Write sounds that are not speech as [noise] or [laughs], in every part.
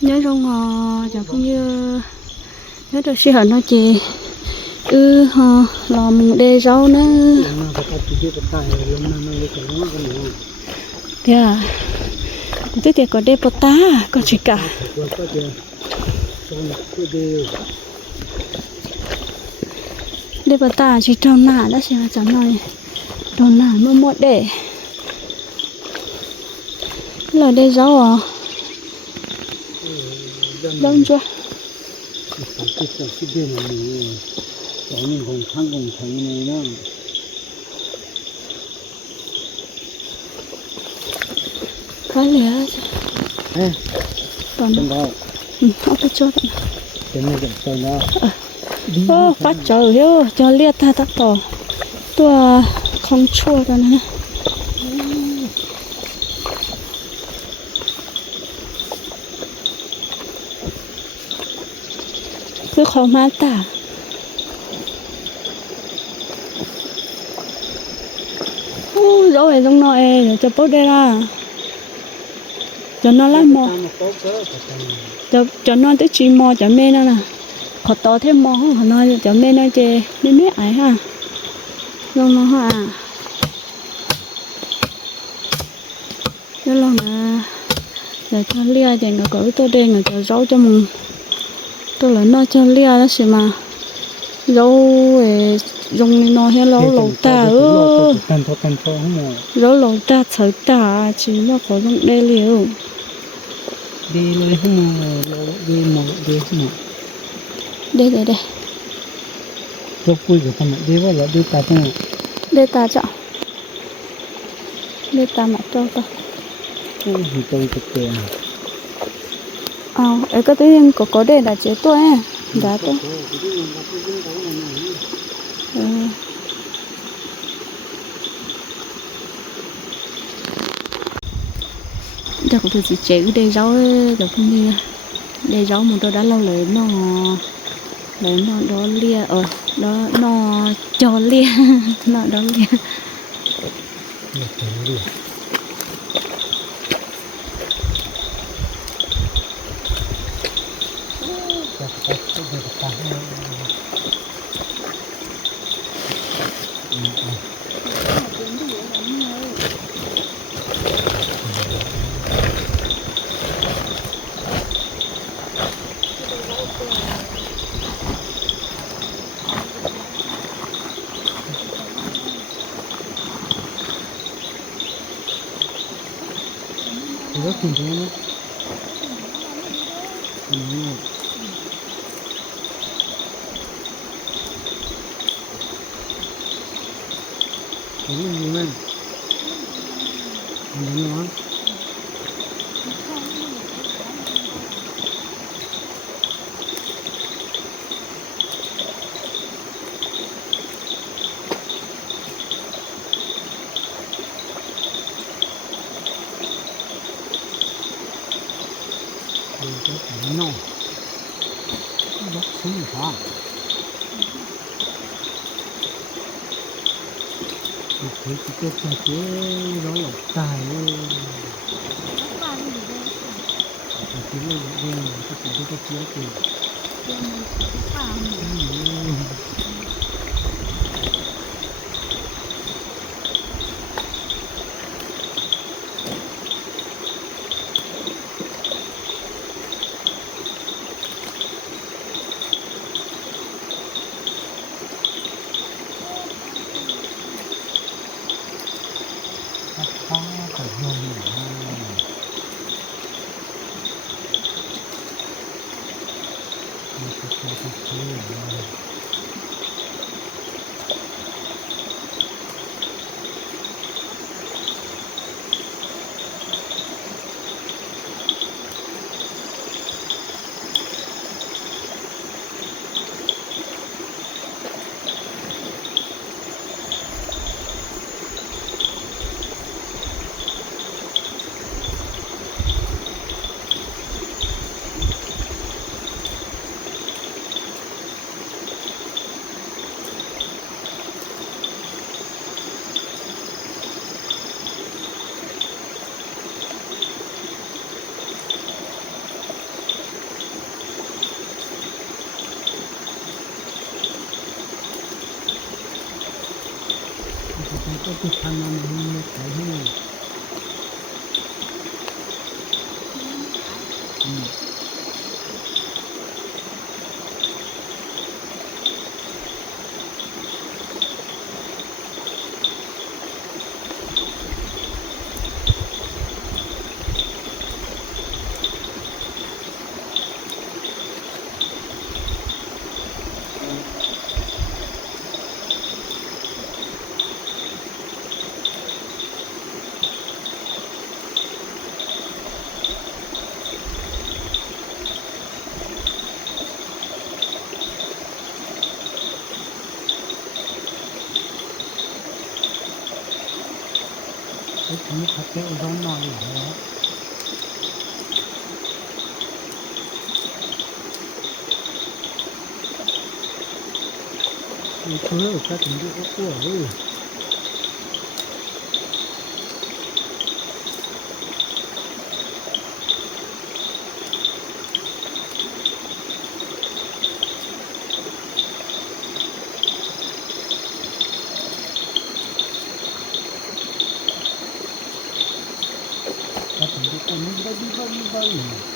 nhớ rong ngò chẳng cũng như nhớ được suy hận nó chị ư hò làm đê rau nữa. Dạ. Thế tôi có đê bò ta có chỉ cả. Đê bò ta chỉ trong nà đó xem chẳng nói. Trong nà mới một để là đê rau à? Ni na. khá lẽ Eh, còn chân đó, ừ, không có chốt chân này chân chân đó. ô phát trời hiếu cho liệt tắt tổ tôi không chua rồi nè cứ khó mà tả trong nội để cho bố đây ra. Cho nó lắm mò. Cho cho nó tới chi mò, cho mê nó nè. Khó to thêm mò, không họ cho mê nó chê. Mẹ mẹ ấy ha. Luôn nó ha. Cái lần nè để cho lia thì nó có tôi đây, nó cho rau cho tôi là nó chân lia đó xí mà. Rau về dùng nó hết lâu lâu ta ơ rau lâu ta sợ ta chỉ mà có dùng đây liệu đi lấy không mà đi mà đi không mà đây đây đây lúc cuối của không đi với là đi ta chứ đi ta chọn đi ta mà cho ta. Tôi thì tôi thực tiền à ấy cái tiếng có có để là chế tôi ấy. Đã tôi ừ. giờ cũng chỉ chế cái đây rau ấy, giờ cũng như đây rau một tôi đã lâu lấy nó lấy nó đó lia ở đó nó cho lia [laughs] nó đó lia Được tiền đi. Chắc chắc chắc được ta không? Rất tình thế ยกซื้อห้องโอเคจะเจ็บจะเจ็บร้อยออกตายเลยกินเลยเองจะกินก็เจ็บเจ็บเจ็บปาก Một cái thằng nó thật cái giống nào vậy cái thứ ở các tình trạng của ơi các tình trạng của mình bay đi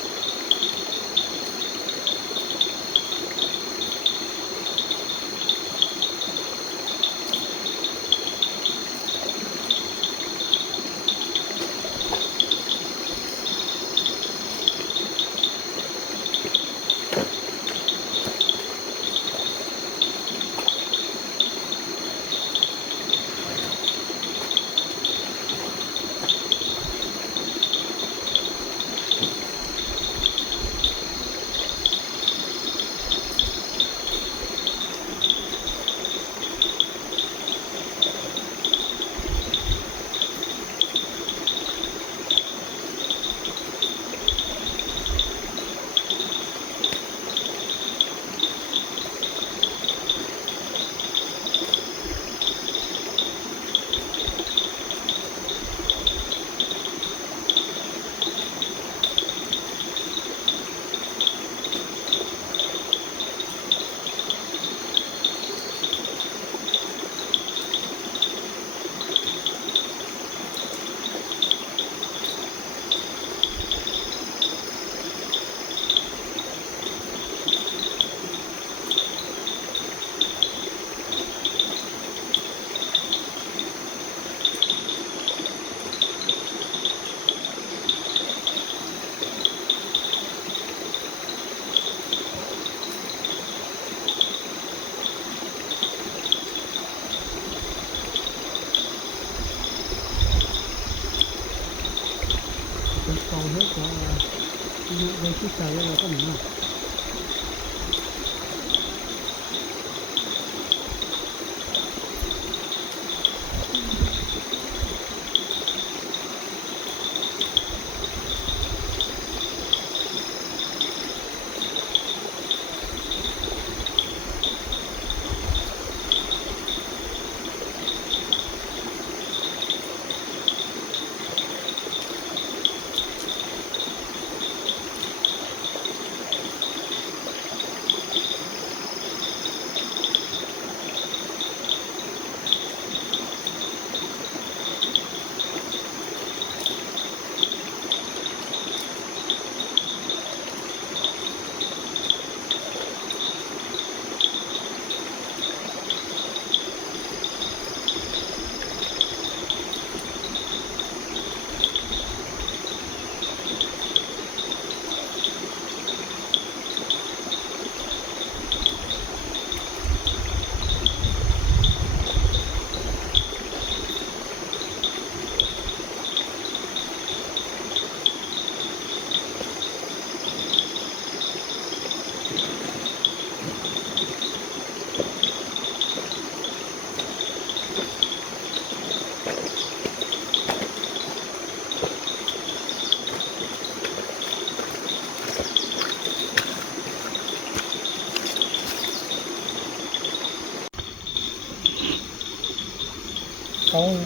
câu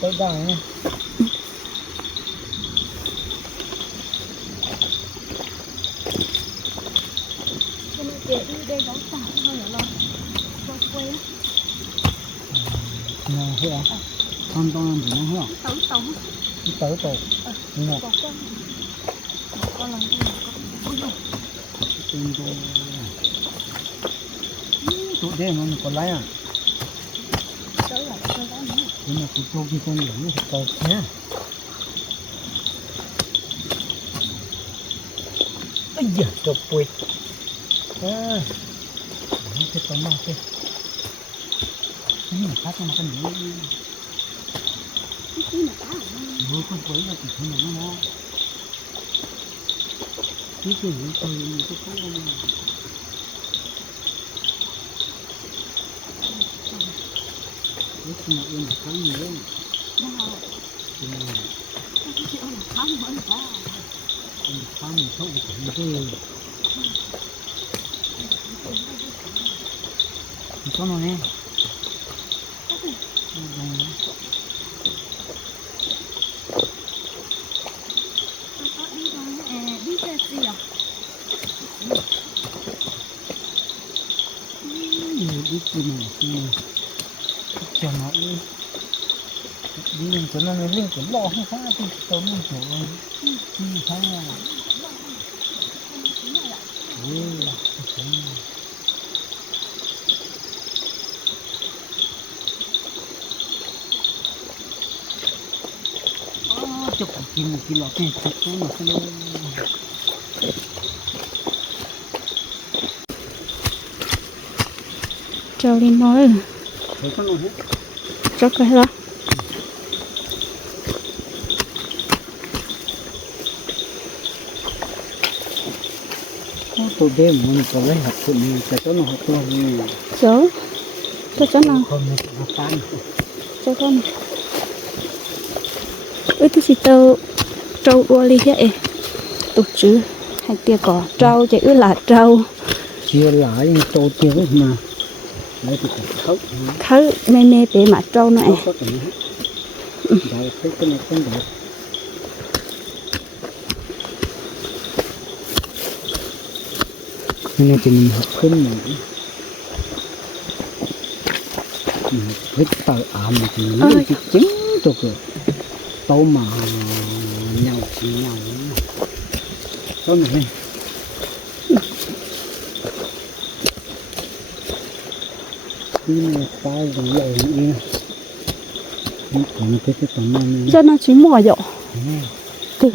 câu đằng này Cho nên để đi đây đóng tảng thôi là lo Cho quê nào hả con con làm gì nó hả tấu tấu cái tới tổ đúng không có con có con làm con tên tôi tụi đây nó còn lấy à tới là cái đó nữa nhưng mà tụi tôi đi con lửa nó to thế ây da cho quệt à nó cái tao mau thế cái này khác nó cái này cái này á bố con quấy là cái này nó nó cái gì nó thôi nó cái không có cái gì nó yên kháng nhiều nó cái này cái chịu là khám mới ra kháng một số cái cái có nó nè đi rồi đi ra gì à đi tìm mà tìm cho nó đi đi lên cho nó lên cái lò không phải thì tao mình chỗ đi phải à ừ chụp kim một kilo tiền chụp nó mà cái trâu đi nói con cho cái đó tôi đem mình có lấy hạt của mình cái đó nó hạt to như số cho cho nào còn một hạt tan. Cho con ơi tôi chỉ trâu trâu đua đi hết tụt chữ hai tia cỏ trâu chỉ ư là trâu. Chia lại tô tiêu mà khứ mê mê bể mà trâu cái này thì mình học khinh mình thích tờ ảm thì nó chỉ chính cho cái tô mà nhau chỉ nhau. Có này cái này tay rồi lại đi còn cái cái tấm này cho nó chỉ mò dọ cái là cái tấm này nó nó nó xí xí chắc cái cái cái cái chợt tua cho nó chín mùa rồi cái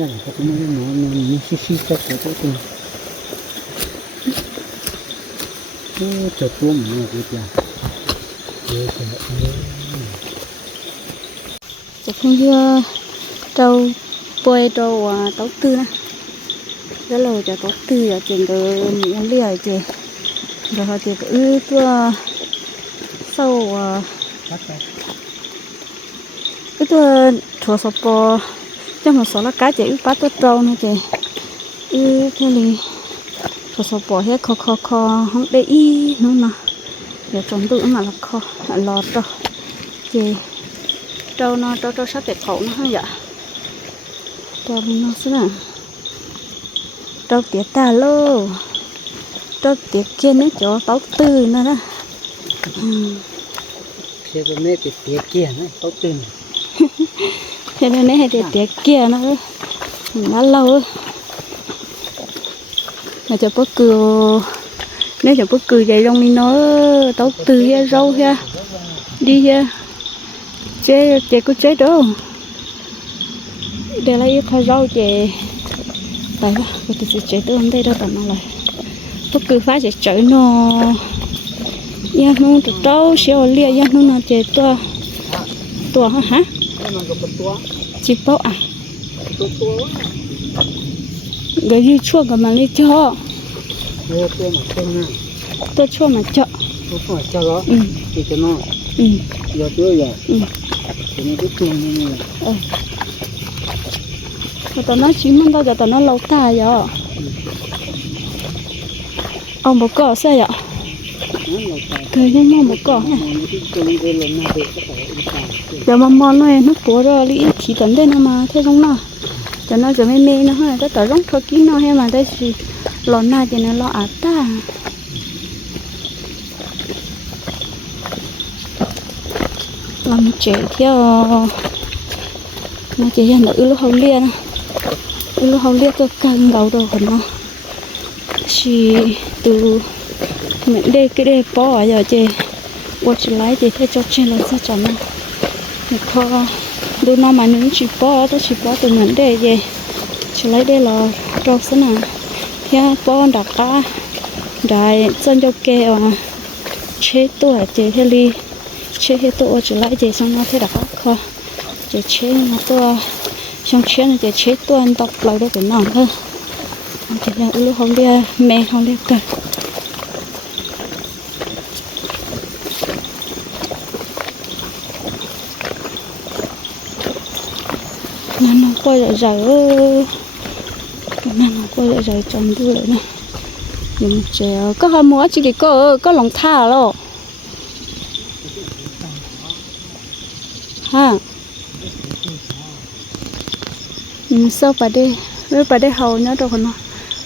chỉ không dưa trâu bơi trâu à tấu tư nè rất là cho tấu tư ở trên cái miếng lìa chị rồi họ chỉ ừ, ư à cái tua thua sập bò. Cho một số là cá chị ư bắt tua trâu nè chị ư thế thì thua sập bò hết kho kho kho. Không để ý nữa nè để trồng tự mà là kho là lọt rồi chị trâu nó trâu trâu sắp để khẩu nó hay dạ? Trâu nó xí nè trâu tía ta lô. Trâu tía kia nữa chỗ tấu tư nữa đó. Ừ thế cái này [laughs] cái tiệt kia nó tốt tin. Thế nên này thì tía kia nó nó lâu mà cho bớt cười, nếu cho bớt cười vậy trong đi nó tốt từ ra râu ra đi ra chế chế có chế đâu để lấy khoai rau chế tại đó, tôi sẽ chế từ hôm đây đâu tao nói lại bớt cười phá sẽ chở nó ya nó tụt trâu xíu lia ya nó nó chế tua tua hả? Hả? Cái này cái tua chỉ bao à? Tua tua cái gì chua cái mà lấy cho. Cái chua mà cho. nè tôi chua mà cho tua mà cho đó thì cái nó giờ chưa giờ ừ. Cái này cái như này này mà tao nói chỉ mình tao giờ tao nói lâu ta vậy. Ông bố cỏ sao vậy? Cái cười nhưng một cỏ giờ mà mòn này nó cố ra lý chỉ tấn đây nó mà thế không nào cho nó giờ mê mê nó hơi tất cả rong thôi kín nó hay mà, đây thì lò na thì nó lò ả ta. Làm trẻ theo ờ, nó chỉ là nó lúc học liên lúc học liên tôi càng đầu đồ của nó. Chỉ từ mình đi cái đi bỏ giờ chị qua chỉ lấy thì thế cho trên là sao chọn mình. Được kho, đôi nó mà nếu chỉ bỏ tôi chỉ bỏ từ mình đây về. Chỉ lấy đây là trâu thế nào theo bỏ đã cá đại dân cho kê à chế tuổi chị thế li chế hết tuổi chỉ lấy chị xong nó thế đã cá kho. Chị chế nó tôi xong chế nó chị chế tôi anh đọc lâu đâu cái nào thôi chị là ulu không đi mẹ không đi cả nó nó quay lại giờ nó nó quay lại giờ chồng tôi lại này. Nhưng chờ có hôm mua chỉ cái có có lòng tha lo ha. Ừ, sao bà đây, với bà đây hầu nhớ đâu còn nó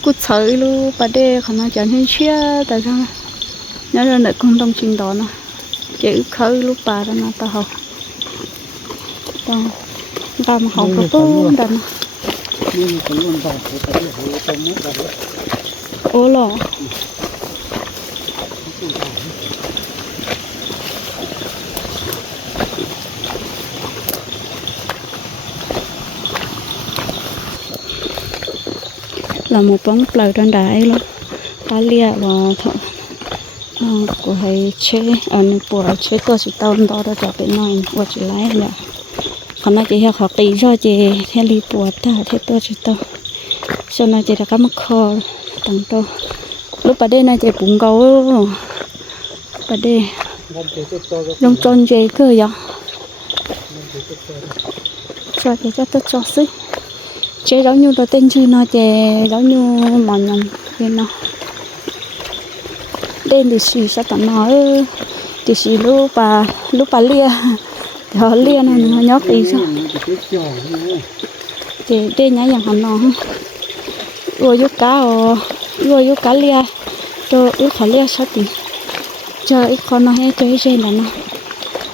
cút sợi luôn bà đây, còn nó chẳng hết chia tại sao nhớ ra lại con đông trình đó nó chỉ khơi lúc bà đó nó tao hầu. Tao tốt đàn nhưng mà. Cũng luôn bảo thì phải hỗ trợ mất rồi ô lò là một bóng lời trên đáy luôn ta lia là thọ ờ, của thầy chế ở nơi bùa chế tôi chỉ tao đó đó cho cái này và chỉ lấy nè còn nó chỉ theo học tí rồi chị theo li bùa ta theo tôi chỉ tôi cho nó chỉ là cái mắc kho tặng tôi. Lúc bà đây nó chỉ bụng gấu. Bà đây nông trôn cho tròn cơ vậy? Cho cái cho tôi cho xí. Chế giống như tôi tên chứ nó chế giống như mà nhầm thế nó đen thì xì sao tao nói thì xì lúc bà lúc bà lia họ lia này nó nhóc thì sao? Thì đen nhá dạng hẳn nó rồi vô cá rồi vô cá lia cho ít khó lia sao thì chờ ít con nó hay chơi trên là nó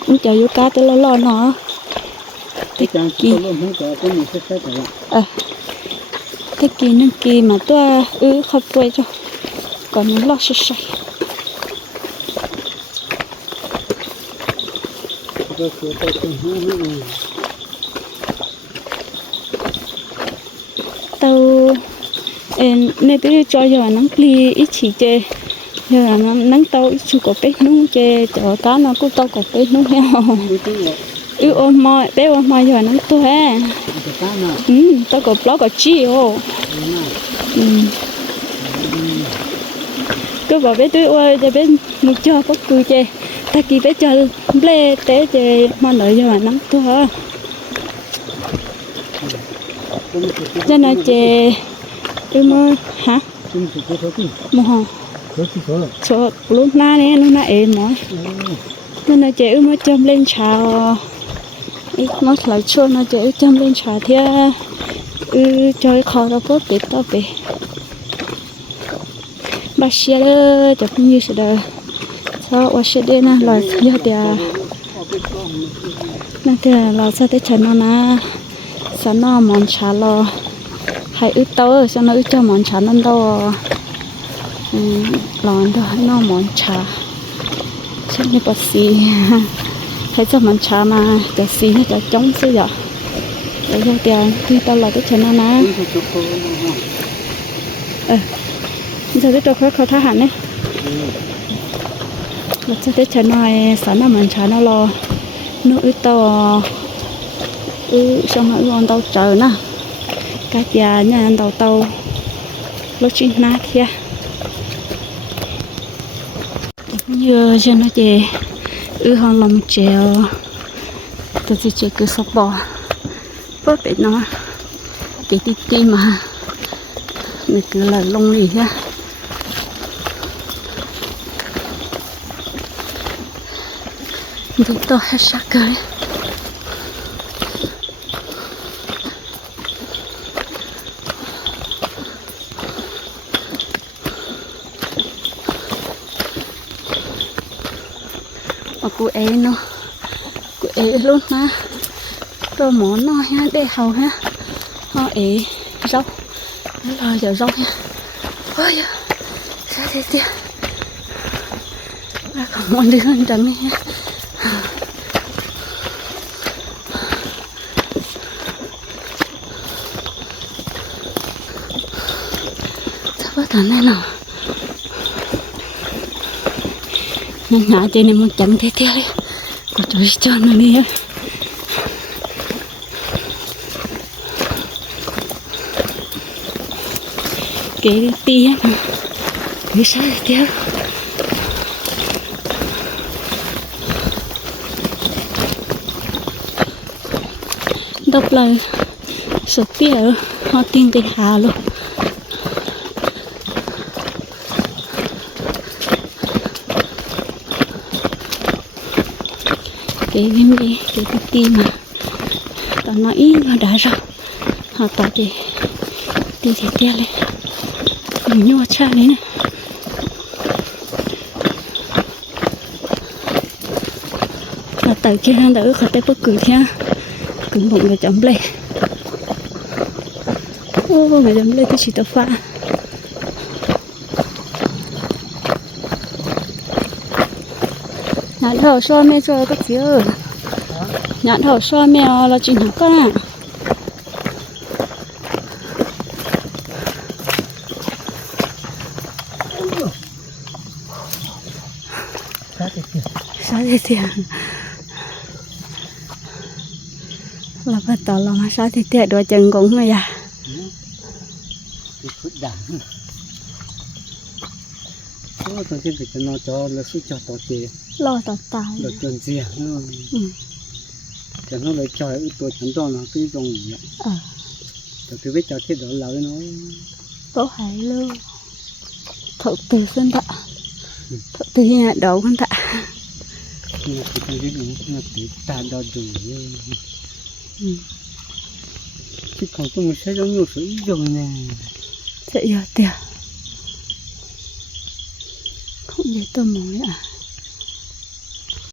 cũng chờ vô cá tới lo lo nó sẽ phải ờ. Thế kỳ nâng kỳ mà tôi ư không quay cho. Còn nó lo sạch sạch cái số cái cái nên tôi cho giờ nắng li ít chỉ chơi giờ là nó nắng tao ít chú có bé nung chơi cho cá nó cũng tàu có bé nung heo cái ư ôm mồi bé ôm mồi giờ nắng tôi ha cái ừ tao có blog có chi ô. Ừ. Cứ bảo bé tôi ơi, cho bé một cho có cười chơi ta kỳ bé cho lê té chơi mà đợi giờ mà nắng thôi ha cho nó chơi ư mơ hả? Chúng chỉ có cho lúc na nè, lúc na em nói nên là chị mới châm lên chào ít nó lại cho nó chị châm lên chào thì ừ chơi khó đâu có biết tao về. Bác sĩ đó chụp như thế đó sao ở xe đây nè loài giờ thì nè thì là sao tới chân nó na sao nó mòn chả lo. Hay ướt tao sao nó ướt cho mòn chả nó đâu ừ, lon đó nó mòn chả chắc như bác sĩ thấy cho mòn chả mà cái xí nó cho chống xí vậy để cho tiền khi tao là cái chân nó na ờ. Chỉ giờ cái trò khó khó thả hẳn đấy? Là cho cái chân này sáng nào mình trà nó lo nó ướt ư ừ xong rồi con tàu chờ nè cái nhà nhà tàu tàu lúc chín nát kia giờ cho nó về ư hòn lòng chèo từ từ chèo cứ sắp bò bớt bị nó chỉ tí tí mà mình cứ là lông gì ha thì tôi hết sắc cười mà cô ấy nó cô ấy luôn mà. Tôi món nó ha, để hầu ha. Họ ấy rau. Rồi giờ rau nha ôi giời sao thế tiệt là không muốn đi hơn trắng này ha sao có thằng này nào nhà nhà trên này một chấm thế theo đi có chỗ cho nó đi á cái đi ti á cái sao thế theo đọc lời số tiền họ tin tiền hà luôn cái viêm đi, cái cái tim mà tao nói ý mà đã rồi. Họ tao thì đi thì tia lên. Mình nhua cha đấy này là từ kia đang đỡ khỏi tay tới bất cứ thế cứ bụng người chấm lên ô, người chấm lên thì chỉ tao pha thầu xoa mẹ cho các chị ơi nhãn thầu xoa mẹ, là chỉ nó con à sao thế thì là bắt đầu là mà sao thế thì đôi chân cũng mà à Cái phút tôi chỉ biết nó cho là sự cho tổ chức lo tao tao là chuẩn gì nó. Cái nó lại cho tuổi chẳng cho nó cái dòng vậy. ờ Tôi cứ biết cho thiết đó là nó có hay luôn thợ từ phân tạ thợ từ nhà đầu phân tạ nó chỉ có biết nó nó chỉ ta đo đủ. Chứ còn tôi mới sẽ giống nhiều sự dùng nè. sẽ giờ tiền không biết tôi muốn à